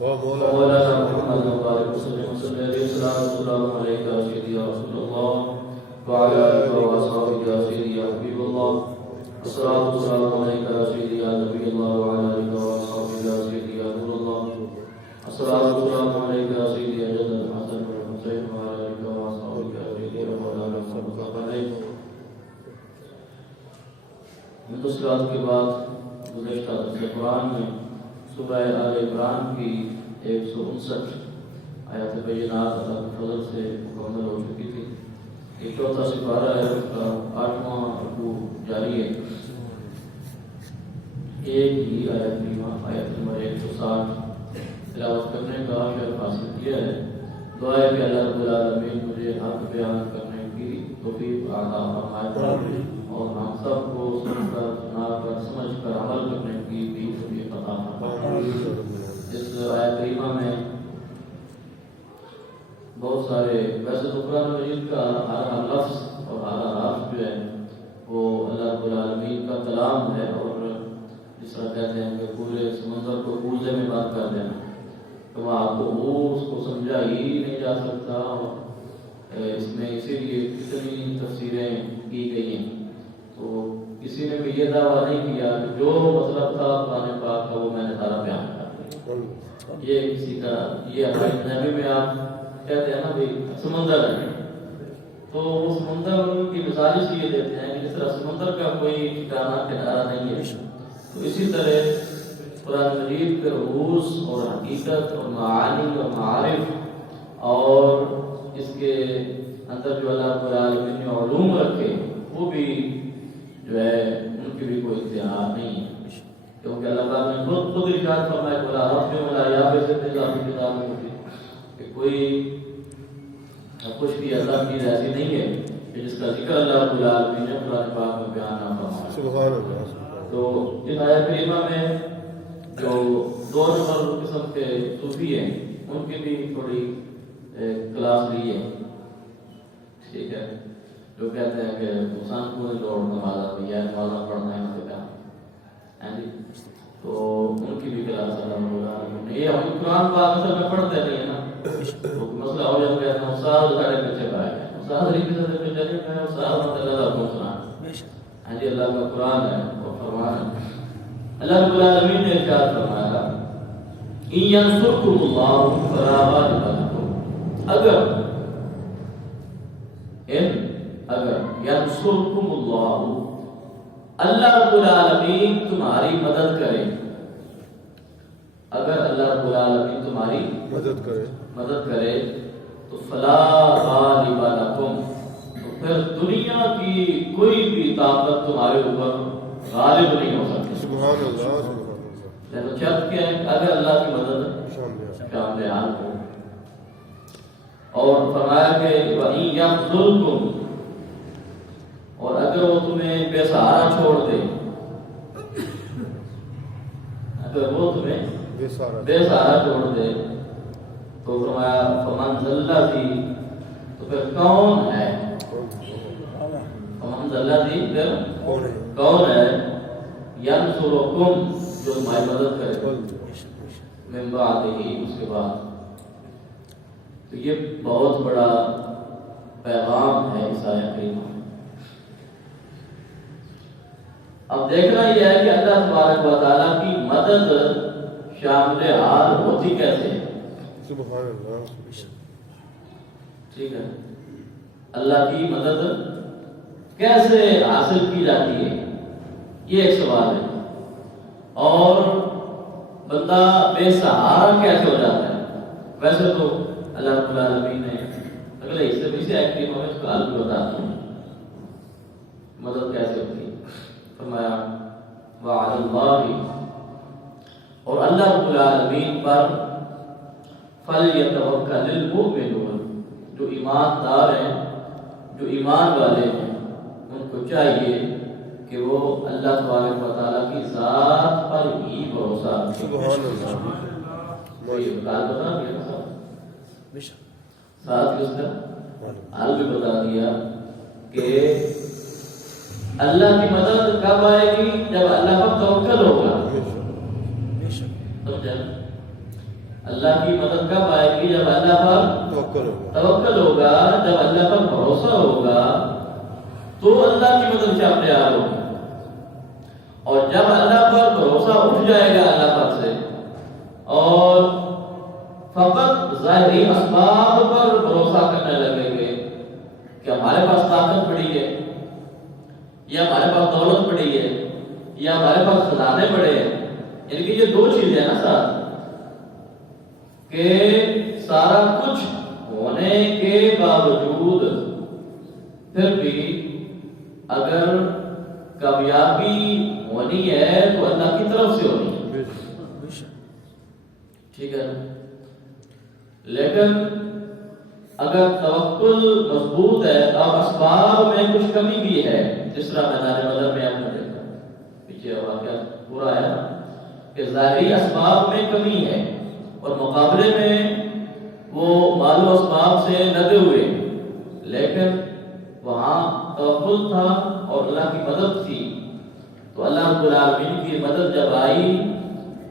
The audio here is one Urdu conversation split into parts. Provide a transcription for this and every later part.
ومولانا محمد وبارك وسلم السلام عليك يا سيدي يا رسول الله وعلى آلك وأصحابك يا سيدي يا حبيب الله الصلاة والسلام عليك يا سيدي يا نبي الله وعلى آلك وأصحابك يا سيدي يا نور الله الصلاة والسلام عليك يا سيدي يا جد الحسن والحسين وعلى آلك وأصحابك يا سيدي يا مولانا محمد عليك. متصلات کے بعد گزشتہ درس قرآن میں سورہ آل عمران کی 159 آیات بینات اللہ کے فضل سے مکمل ہو چکی تھی. ایک چوتھا سپارہ ہے، اس کا 8واں رکوع جاری ہے. ایک ہی آیت آیت نمبر 160 تلاوت کرنے کا شرف حاصل کیا ہے. دعا ہے کہ اللہ رب العالمین مجھے حق بیان کرنے کی توفیق عطا فرمائے اور ہم سب کو سن کر سنا کر سمجھ کر عمل کرنے کی بھی توفیق عطا فرمائے. اس آیت کریمہ میں بہت سارے، ویسے تو قرآن مجید کا ہر لفظ اور ہر حرف جو ہے وہ اللہ رب العالمین کا کلام ہے، اور جس طرح کہتے ہیں کہ پورے سمندر کو کوزے میں بند کر دینا، تو آپ کو وہ اس کو سمجھا ہی نہیں جا سکتا. اس میں اسی لیے کتنی تفسیریں کی گئی ہیں. تو کسی نے بھی یہ دعویٰ نہیں کیا کہ جو مطلب تھا قرآن پاک کا وہ میں نے سارا بیان کر دیا. یہ کسی کا، یہ ہمارے نبی میں آپ کہتے ہیں نا بھائی سمندر ہے، تو وہ سمندر کی مثال اس لیے دیتے ہیں کہ جس طرح سمندر کا کوئی ٹھکانہ کنارہ نہیں ہے، تو اسی طرح قرآن مجید کے رموز اور حقیقت اور معانی اور معارف اور اس کے اندر جو اللہ رب العالمین نے علوم رکھے وہ بھی جو ہے ان کی بھی کوئی انتہا نہیں ہے. کیونکہ اللہ تعالیٰ نے خود ارشاد فرمایا کہ ولا رب ولا یابس الا فی کتاب مبین، کہ کوئی خشکی عذاب کی ایسی نہیں ہے کہ جس کا ذکر اللہ رب العالمین نے قرآن پاک میں بیان نہ فرمایا. سبحان اللہ. تو اس آیت کریمہ میں جو 2 نمبر قسم کے صوفی ہیں ان کی بھی تھوڑی کلاس لی ہے. ٹھیک ہے، جو کہتے ہیں کہ انسان کو دوڑ نمازہ پڑھنا ہے جی، تو ان کی بھی کلاس اللہ. یہ ہم قرآن پاک اصل میں پڑھتے نہیں ہیں نا، تو مسئلہ ہو جاتا ہے کہ استاد سارے پیچھے پائے گئے، استاد علی کے ساتھ پیچھے نہیں پائے، استاد اللہ کو سنا ہاں جی، اللہ کا قرآن ہے اور فرمان ہے. اللہ رب العالمین نے ارشاد فرمایا ان ینصرکم اللہ فلا غالب لکم، اگر ینصرکم اللہ، اللہ رب العالمین تمہاری مدد کرے، اگر اللہ رب العالمین تمہاری مدد کرے تو فلا غالب لکم، تو پھر دنیا کی کوئی بھی طاقت تمہارے اوپر غالب نہیں ہو سکتی. سبحان اللہ. لیکن شرط کیا ہے؟ اگر اللہ کی مدد شامل حال ہو. اور فرمایا کہ وَإِن يَخْذُلْكُمْ، اور اگر وہ تمہیں بے سہارا چھوڑ دے، اگر وہ تمہیں بے سہارا چھوڑ دے تو فرمایا فَمَنْ ذَا الَّذِي، تو پھر کون ہے، فَمَنْ ذَا الَّذِي، پھر کون ہے، يَنْصُرُكُمْ، جو تمہاری مدد کرے، مِنْ بَعْدِهِ، اس کے بعد. تو یہ بہت بڑا پیغام ہے اس آیت کریمہ. اب دیکھنا یہ ہے کہ اللہ تبارک و تعالیٰ کی مدد شامل حال ہوتی کیسے ہے. سبحان اللہ. ٹھیک ہے، اللہ کی مدد کیسے حاصل کی جاتی ہے، یہ ایک سوال ہے. اور بندہ بے سہارا کیسے ہو جاتا ہے. ویسے تو اللہ رب العالمین نے اگلے حصے میں سے ایک میں اس کا حل بتاتا ہوں مدد کیسے ہوتی ہے. فرمایا وعلی اللہ، اور اللہ رب العالمین پر فلیتوکل المؤمنون، جو ایماندار ہیں، جو ایمان والے ہیں، ان کو چاہیے کہ وہ اللہ تبارک و تعالیٰ کی ذات پر ہی بھروسہ رکھیں. سبحان اللہ. یہ بات بتا دیا ساتھ ہی اس کا حال بھی بتا دیا کہ اللہ کی مدد کب آئے گی، جب اللہ پر توکل ہوگا. اللہ کی مدد کب آئے گی؟ جب اللہ پر توکل ہوگا، جب اللہ پر بھروسہ ہوگا تو اللہ کی مدد سے آپ تیار ہوگی. اور جب اللہ پر بھروسہ اٹھ جائے گا اللہ پر سے اور فقط ظاہری اسباب پر بھروسہ کرنے لگیں گے کہ ہمارے پاس طاقت پڑی ہے یا ہمارے پاس دولت پڑی ہے یا ہمارے پاس خزانے پڑے ہیں، یعنی کہ یہ دو چیزیں ہیں نا ساتھ، کہ سارا کچھ ہونے کے باوجود پھر بھی اگر کامیابی ہونی ہے تو اللہ کی طرف سے ہونی ہے، ٹھیک ہے. لیکن اگر توکل مضبوط ہے اور اسباب میں کچھ کمی بھی ہے، جس طرح میدان بدر میں آپ نے دیکھا پیچھے واقعہ پورا ہے کہ ظاہری اسباب میں کمی ہے اور مقابلے میں وہ مال و اسباب سے لگے ہوئے، لیکن وہاں توکل تھا اور اللہ کی مدد تھی. تو اللہ رب العالمین کی مدد جب آئی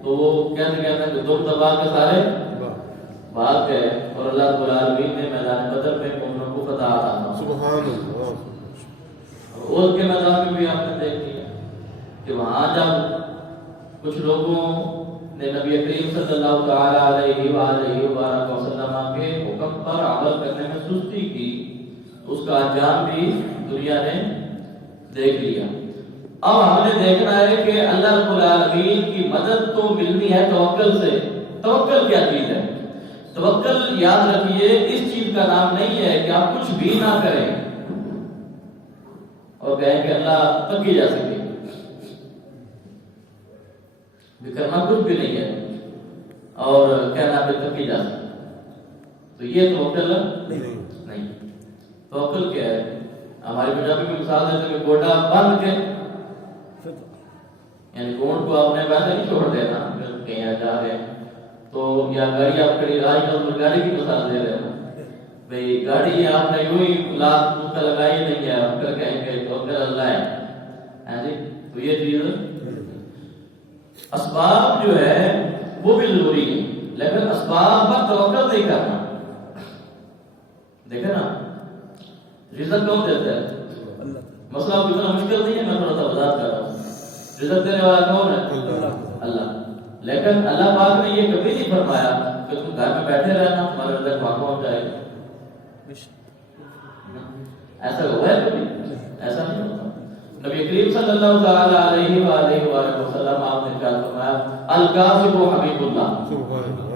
تو وہ کہتے ہیں کہ دم دبا کے سارے بھاگ گئے اور اللہ رب العالمین نے میدان بدر میں مومنوں کو فتح عطا فرمائی. سبحان اللہ. اور کے میدان میں بھی آپ نے دیکھ لیا کہ وہاں جب کچھ لوگوں نے نبی کریم صلی اللہ تعالی علیہ وآلہ وسلم کے حکم پر عمل کرنے میں سستی کی، اس کا انجام بھی دنیا نے دیکھ لیا. اب ہم نے دیکھنا ہے کہ اللہ رب العالمین کی مدد تو ملنی ہے توکل سے. توکل کیا چیز ہے؟ توکل یاد رکھیے اس چیز کا نام نہیں ہے کہ آپ کچھ بھی نہ کریں اور کہیں کہ اللہ تک کی جا سکے، بھی کرنا کچھ بھی نہیں ہے اور کہنا بھی تک کی جا سکے، تو یہ توکل نہیں. توکل کیا ہے؟ ہماری پنجابی میں مثال دیتے کہ گوڈا باندھ کے، یعنی گونڈ کو آپ نے ویسے نہیں چھوڑ دینا کہیں جا رہے ہیں تو، یا گاڑی آپ کھڑی آج کل گاڑی کی مثال دے رہے ہیں بھئی گاڑی آپ نے یوں ہی لات منہ پہ لگائی نہیں ہے، آپ کر کہیں گے توکل اللہ ہے جی. تو یہ چیز اسباب جو ہے وہ بھی ضروری ہے، لیکن اسباب پر توکل نہیں کرنا. دیکھیں نا رزق کون دیتا ہے؟ مسئلہ اتنا مشکل نہیں ہے، میں تھوڑا سا وضاحت کر رہا ہوں. رزق دینے والا کون ہے؟ اللہ. لیکن اللہ پاک نے یہ کبھی نہیں فرمایا کہ تم گھر میں بیٹھے رہنا تمہارا رزق وہاں پہنچ جائے گا. ایسا ہوا ہے کبھی؟ ایسا نہیں ہوتا. نبی کریم صلی اللہ تعالی علیہ وآلہ وسلم آپ نے کیا فرمایا؟ القاسم حبیب اللہ.